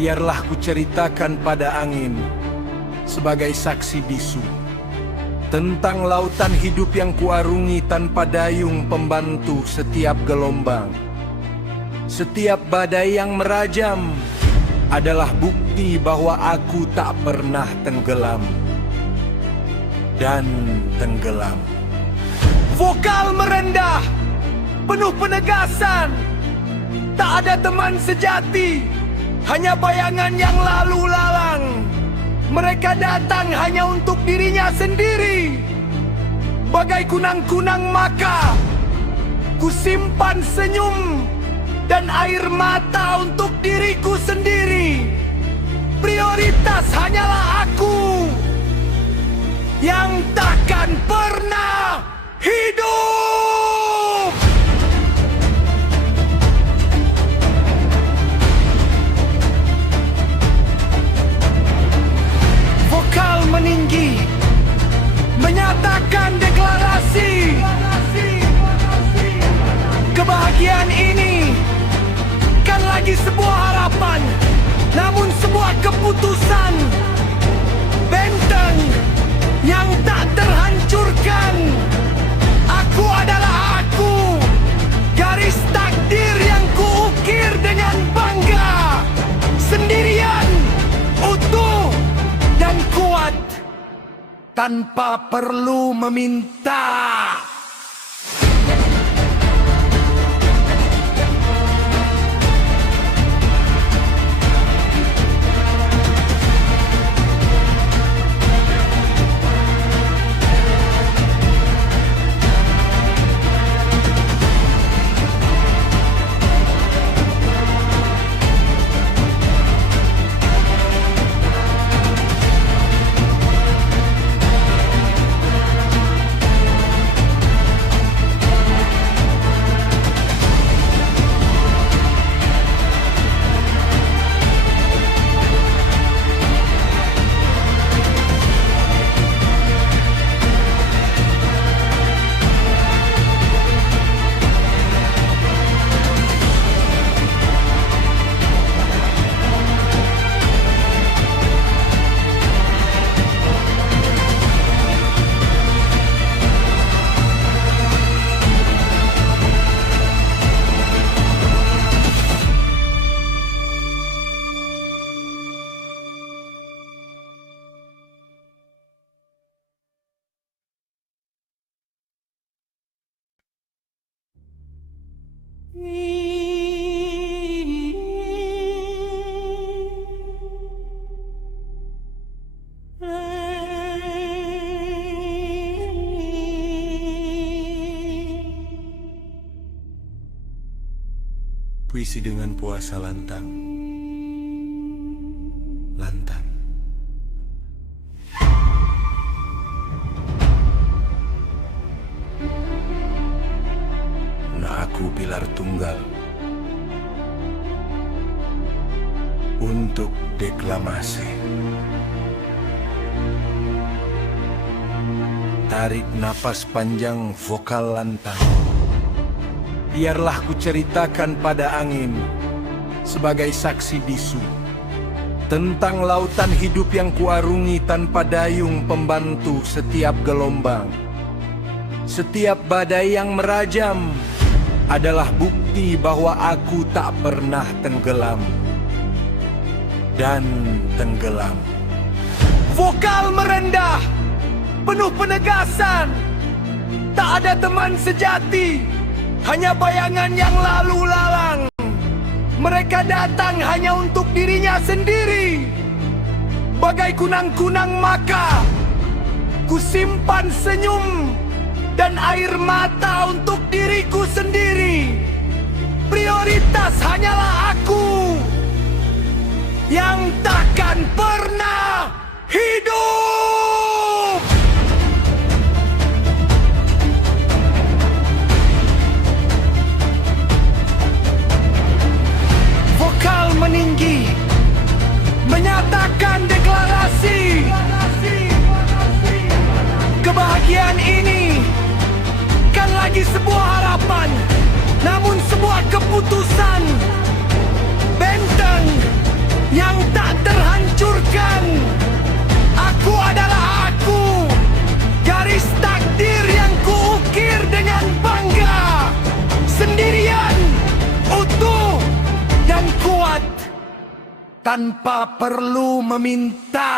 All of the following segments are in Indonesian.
Biarlah kuceritakan pada angin sebagai saksi bisu tentang lautan hidup yang kuarungi tanpa dayung pembantu setiap gelombang. Setiap badai yang merajam adalah bukti bahwa aku tak pernah tenggelam dan tenggelam. Vokal merendah, penuh penegasan. Tak ada teman sejati, hanya bayangan yang lalu lalang. Mereka datang hanya untuk dirinya sendiri. Bagai kunang-kunang maka kusimpan senyum dan air mata untuk diriku sendiri. Prioritas hanyalah aku yang takkan pernah hidup. Vokal meninggi, menyatakan deklarasi. Kebahagiaan ini kan lagi sebuah harapan, namun sebuah keputusan. Benteng yang tak terhancurkan. Aku adalah aku. Garis takdir yang kuukir dengan bangga. Sendirian, utuh, dan kuat tanpa perlu meminta. Puisi dengan puasa lantang. Lantang. Nah, aku pilar tunggal untuk deklamasi. Tarik napas panjang, vokal lantang. Biarlah kuceritakan pada angin sebagai saksi bisu tentang lautan hidup yang kuarungi tanpa dayung pembantu setiap gelombang. Setiap badai yang merajam adalah bukti bahwa aku tak pernah tenggelam dan tenggelam. Vokal merendah, penuh penegasan. Tak ada teman sejati, hanya bayangan yang lalu lalang. Mereka datang hanya untuk dirinya sendiri. Bagai kunang-kunang maka kusimpan senyum dan air mata untuk diriku sendiri. Prioritas hanyalah aku yang takkan pernah hidup. Vokal meninggi, menyatakan deklarasi. Kebahagiaan ini kan lagi sebuah harapan, namun sebuah keputusan. Benteng yang tanpa perlu meminta.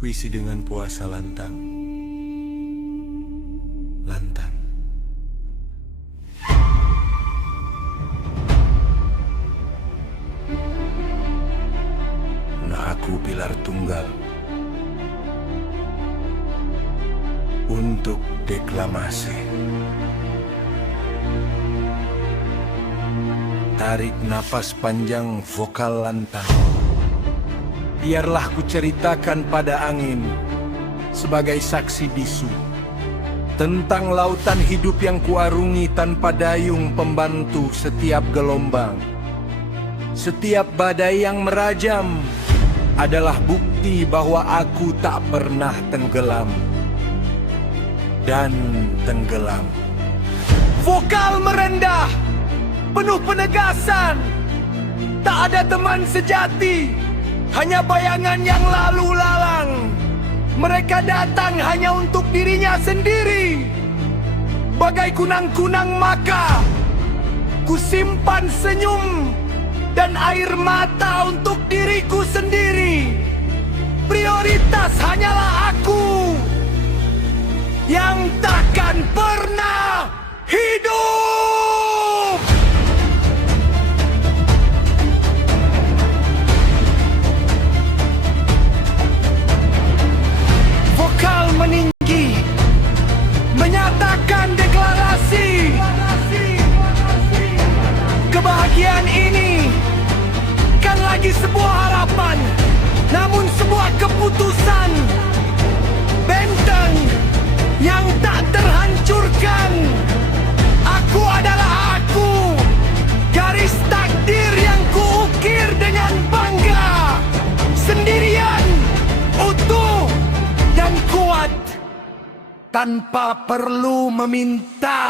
Puisi dengan puasa lantang. Lantang. Nah, aku pilar tunggal untuk deklamasi. Tarik napas panjang, vokal lantang. Biarlah ku ceritakan pada angin sebagai saksi bisu tentang lautan hidup yang kuarungi tanpa dayung pembantu setiap gelombang. Setiap badai yang merajam adalah bukti bahwa aku tak pernah tenggelam dan tenggelam. Vokal merendah, penuh penegasan. Tak ada teman sejati, hanya bayangan yang lalu lalang. Mereka datang hanya untuk dirinya sendiri. Bagai kunang-kunang maka ku simpan senyum dan air mata untuk diriku sendiri. Prioritas hanyalah aku yang takkan pernah hidup. Vokal meninggi, menyatakan deklarasi. Kebahagiaan ini kan lagi sebuah harapan, namun sebuah keputusan. Benteng yang tak terhancurkan. Aku adalah aku, garis takdir yang kuukir dengan bangga. Sendirian, utuh dan kuat, tanpa perlu meminta.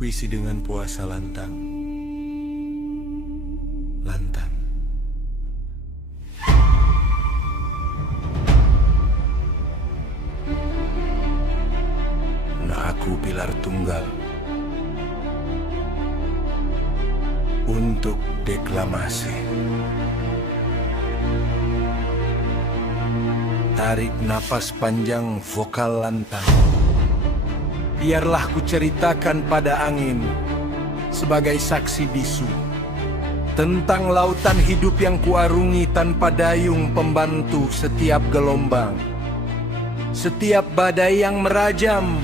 Puisi dengan puasa lantang. Lantang. Nah, aku pilar tunggal untuk deklamasi. Tarik napas panjang, vokal lantang. Biarlah ku ceritakan pada angin sebagai saksi bisu tentang lautan hidup yang kuarungi tanpa dayung pembantu setiap gelombang. Setiap badai yang merajam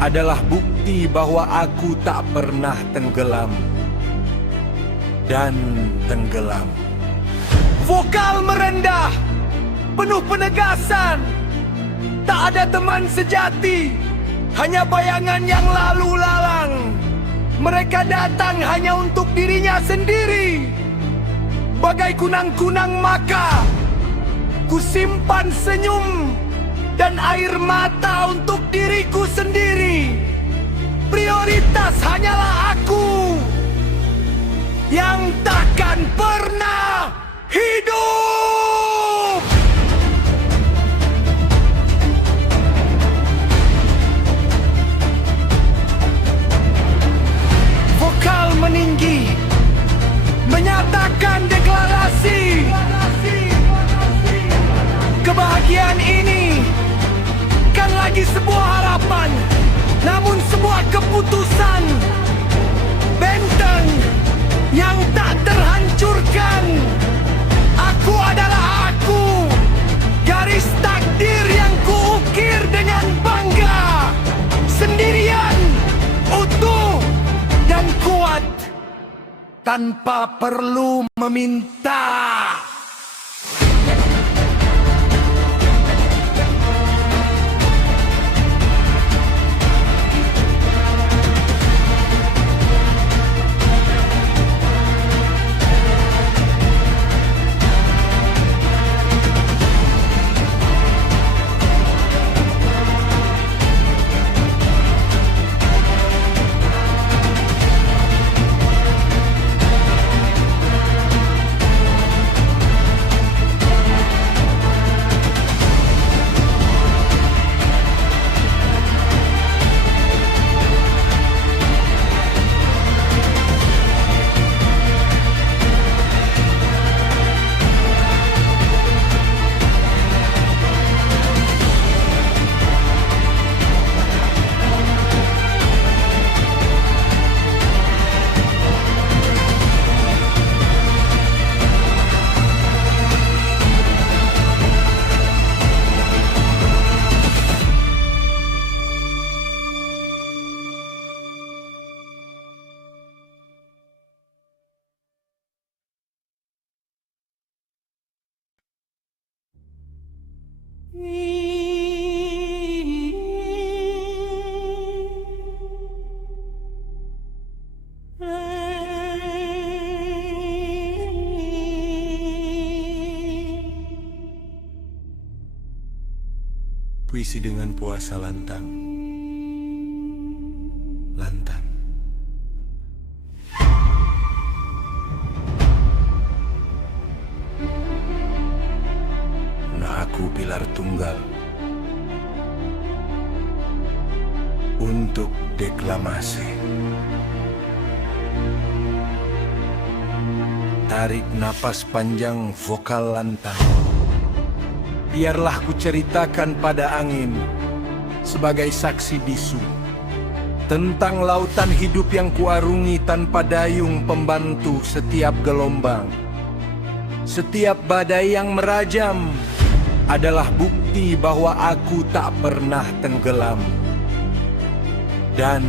adalah bukti bahwa aku tak pernah tenggelam dan tenggelam. Vokal merendah, penuh penegasan. Tak ada teman sejati, hanya bayangan yang lalu lalang. Mereka datang hanya untuk dirinya sendiri. Bagai kunang-kunang maka ku simpan senyum dan air mata untuk diriku sendiri. Prioritas hanyalah aku yang takkan pernah hidup. Vokal meninggi, menyatakan deklarasi. Kebahagiaan ini kan lagi sebuah harapan, namun sebuah keputusan. Benteng yang tak terhancurkan. Aku adalah aku, garis takdir yang kuukir dengan bangga. Sendirian, utuh dan kuat, tanpa perlu meminta. Puisi dengan puasa lantang. Lantang. Nah, aku pilar tunggal untuk deklamasi. Tarik napas panjang, vokal lantang. Biarlah ku ceritakan pada angin sebagai saksi bisu tentang lautan hidup yang kuarungi tanpa dayung pembantu setiap gelombang. Setiap badai yang merajam adalah bukti bahwa aku tak pernah tenggelam dan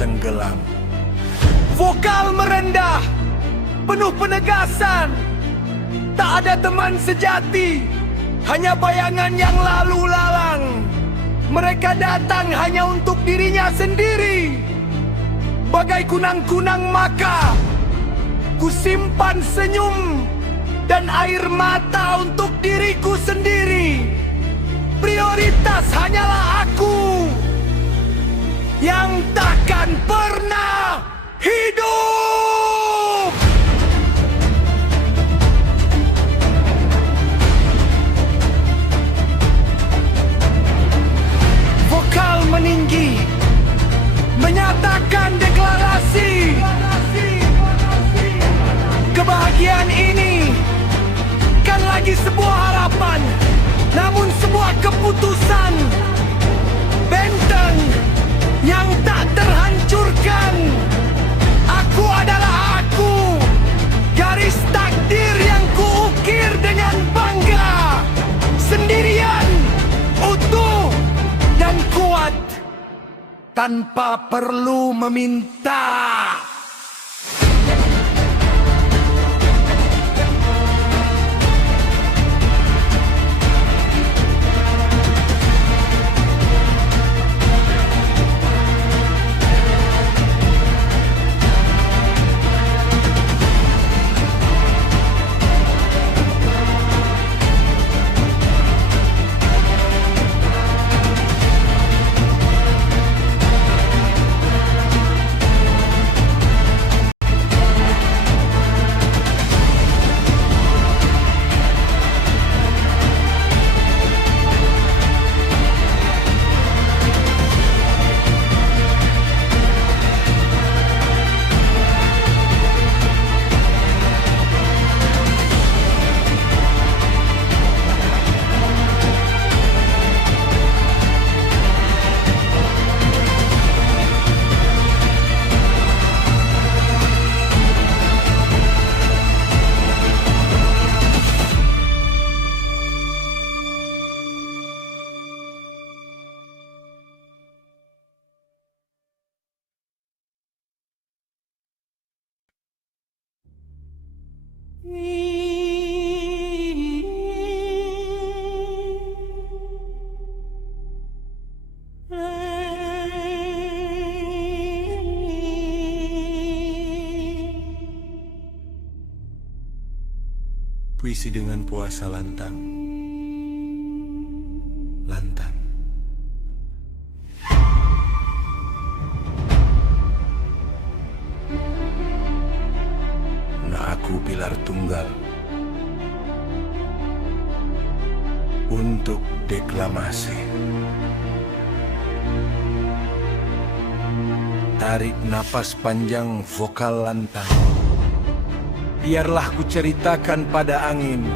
tenggelam. Vokal merendah, penuh penegasan. Tak ada teman sejati, hanya bayangan yang lalu lalang. Mereka datang hanya untuk dirinya sendiri. Bagai kunang-kunang maka kusimpan senyum dan air mata untuk diriku sendiri. Prioritas hanyalah aku yang takkan pernah hidup. Vokal meninggi menyatakan deklarasi. Kebahagiaan ini bukan lagi sebuah harapan, namun sebuah keputusan. Benteng yang tak terhancurkan. Aku adalah aku. Garis takdir yang kuukir dengan bangga. Sendirian, utuh, dan kuat. Tanpa perlu meminta. Puisi dengan puasa lantang. Lantang. Nah, aku pilar tunggal untuk deklamasi. Tarik napas panjang vokal lantang. Biarlah ku ceritakan pada angin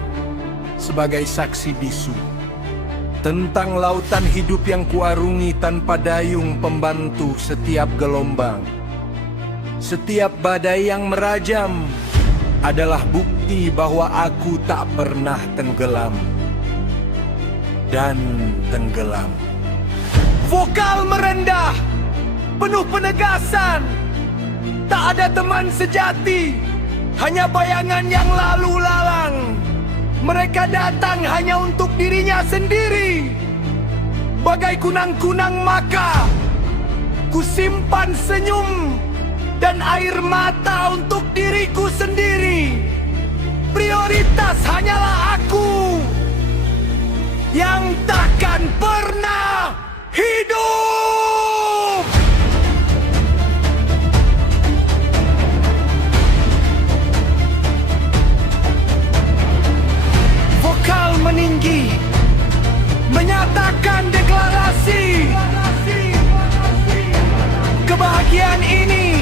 sebagai saksi bisu tentang lautan hidup yang kuarungi tanpa dayung pembantu setiap gelombang. Setiap badai yang merajam adalah bukti bahwa aku tak pernah tenggelam dan tenggelam. Vokal merendah, penuh penegasan. Tak ada teman sejati, hanya bayangan yang lalu lalang. Mereka datang hanya untuk dirinya sendiri. Bagai kunang-kunang maka kusimpan senyum dan air mata untuk diriku sendiri. Prioritas hanyalah aku yang takkan pernah hidup. Vokal meninggi menyatakan deklarasi. Kebahagiaan ini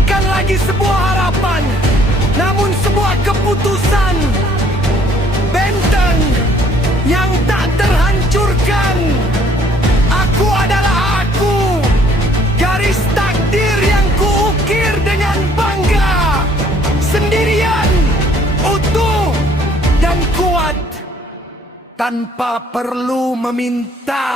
bukan lagi sebuah harapan, namun sebuah keputusan. Benteng yang tak terhancurkan. Aku adalah aku. Garis takdir yang kuukir dengan bangga. Sendirian, utuh, dan kuat tanpa perlu meminta.